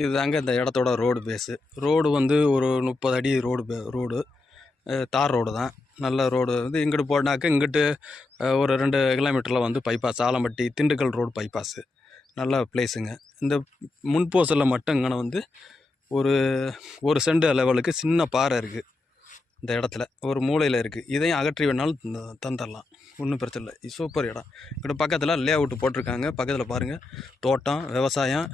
இதுதாங்க இந்த இடத்தோட ரோடு பேஸு. ரோடு வந்து ஒரு 30 அடி ரோடு தார் ரோடு தான். நல்ல ரோடு வந்து இங்கிட்டு போனாக்க இங்கிட்டு ஒரு 2 கிலோமீட்டரில் வந்து bypass Alampatti Dindigul road bypass. நல்ல பிளேஸுங்க. இந்த முன்போசலில் மட்டும் இங்கே வந்து ஒரு சென்ட் லெவலுக்கு சின்ன பாறை இருக்குது. இந்த இடத்துல ஒரு மூலையில் இருக்குது. இதையும் அகற்றி வேணாலும் தந்துடலாம், ஒன்றும் பிரச்சனை இல்லை. சூப்பர் இடம். இங்கிட்ட பக்கத்தில் லே அவுட் போட்டிருக்காங்க. பக்கத்தில் பாருங்கள், தோட்டம், விவசாயம்.